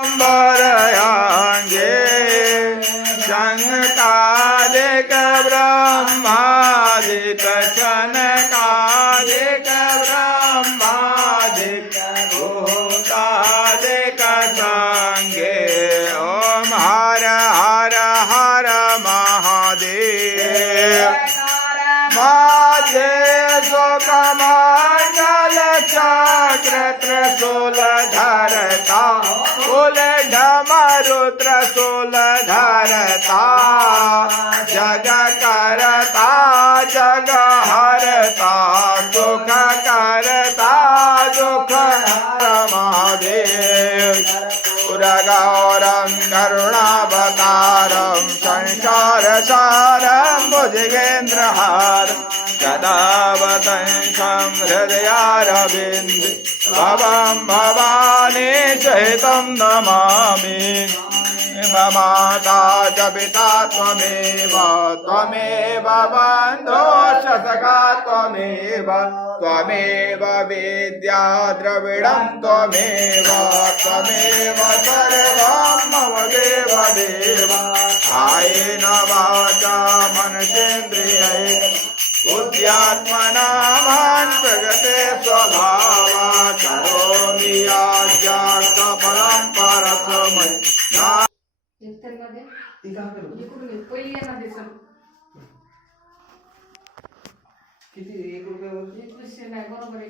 बरयांगे शंकादिक ब्रह्मादिक शनकादिक ब्रह्मादिक भूतादिक संगे ओम हर हर हर महादेव महादेव कमंडल चक्र त्रिशूल धरता कुल डमरु त्रिशूल धरता जग करता जग हरता दुख करता दुख महादेव पुरगौरं करुणावतारं संसारसारं भुजगेन्द्रहारं सदावतंसं हृदयारविन्दे भवं भवानी सहितं नमामि मम माता च पिता त्वमेव त्वमेव बन्धो च सखा त्वमेव त्वमेव विद्या द्रविडं त्वमेव त्वमेव सर्वं मम देव देव कायेन वाचा मनसेन्द्रियैः बुद्ध्यात्मना मां प्रकृते स्वभावा करोमि याज्ञार्थफलं परस्मै किती 1 रुपया बरोबर